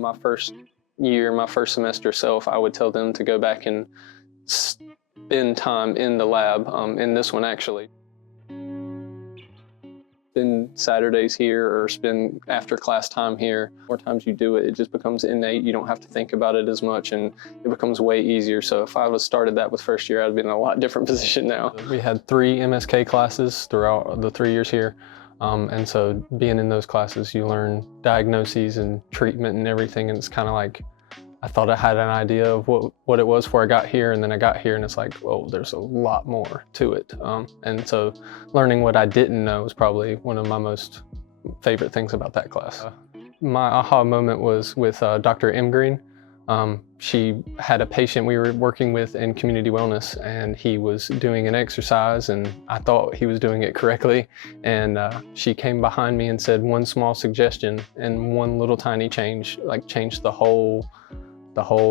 my first year, my first semester self, I would tell them to go back and spend time in the lab, in this one actually. Spend Saturdays here or spend after class time here. The more times you do it, it just becomes innate. You don't have to think about it as much and it becomes way easier. So if I was started that with first year, I'd be in a lot different position now. We had 3 MSK classes throughout the 3 years here. And so being in those classes, you learn diagnoses and treatment and everything. And it's kind of like, I thought I had an idea of what it was before I got here, and then I got here and it's like, well, there's a lot more to it. And so learning what I didn't know was probably one of my most favorite things about that class. My aha moment was with Dr. M. Green. She had a patient we were working with in community wellness, and he was doing an exercise and I thought he was doing it correctly. And she came behind me and said one small suggestion, and one little tiny change, like changed the whole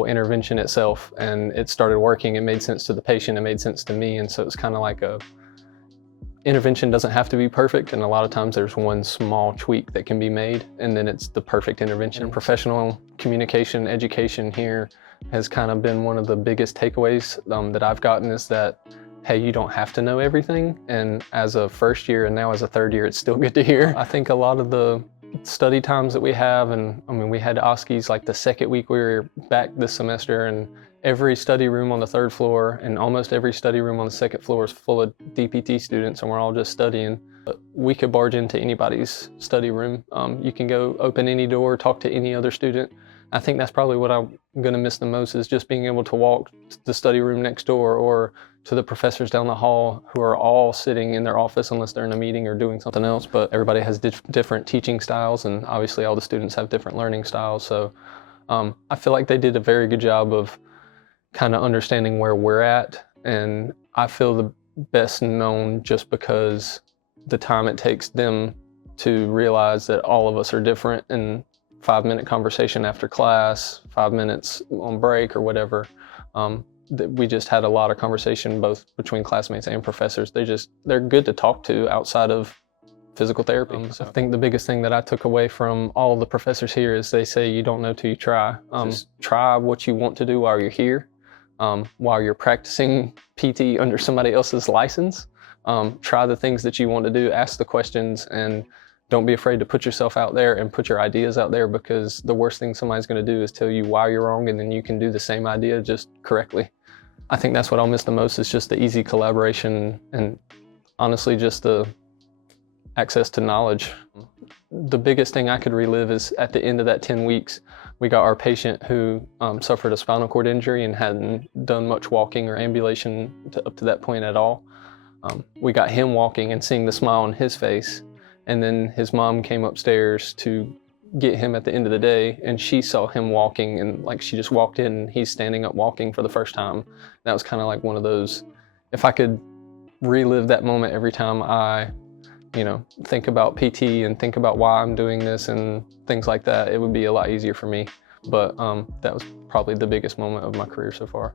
intervention itself, and it started working. It made sense to the patient, it made sense to me, and so it's kind of like intervention doesn't have to be perfect, and a lot of times there's one small tweak that can be made, and then it's the perfect intervention. Professional communication education here has kind of been one of the biggest takeaways that I've gotten, is that, hey, you don't have to know everything, and as a first year and now as a third year, it's still good to hear. I think a lot of the study times that we have, and I mean, we had OSCEs like the second week we were back this semester, and every study room on the 3rd floor and almost every study room on the 2nd floor is full of DPT students, and we're all just studying. We could barge into anybody's study room. You can go open any door, talk to any other student. I think that's probably what I'm gonna miss the most, is just being able to walk to the study room next door or to the professors down the hall who are all sitting in their office unless they're in a meeting or doing something else. But everybody has different teaching styles, and obviously all the students have different learning styles. So I feel like they did a very good job of kind of understanding where we're at, and I feel the best known just because the time it takes them to realize that all of us are different, and 5-minute conversation after class, 5 minutes on break or whatever. We just had a lot of conversation both between classmates and professors. They're good to talk to outside of physical therapy. I think the biggest thing that I took away from all of the professors here is they say you don't know till you try. Just try what you want to do while you're here, while you're practicing PT under somebody else's license. Try the things that you want to do, ask the questions, and don't be afraid to put yourself out there and put your ideas out there, because the worst thing somebody's going to do is tell you why you're wrong, and then you can do the same idea just correctly. I think that's what I'll miss the most, is just the easy collaboration and honestly just the access to knowledge. The biggest thing I could relive is at the end of that 10 weeks, we got our patient who suffered a spinal cord injury and hadn't done much walking or ambulation up to that point at all. We got him walking and seeing the smile on his face, and then his mom came upstairs to get him at the end of the day, and she saw him walking, and like she just walked in and he's standing up walking for the first time. That was kind of like one of those, if I could relive that moment every time I think about PT and think about why I'm doing this and things like that, it would be a lot easier for me. But that was probably the biggest moment of my career so far.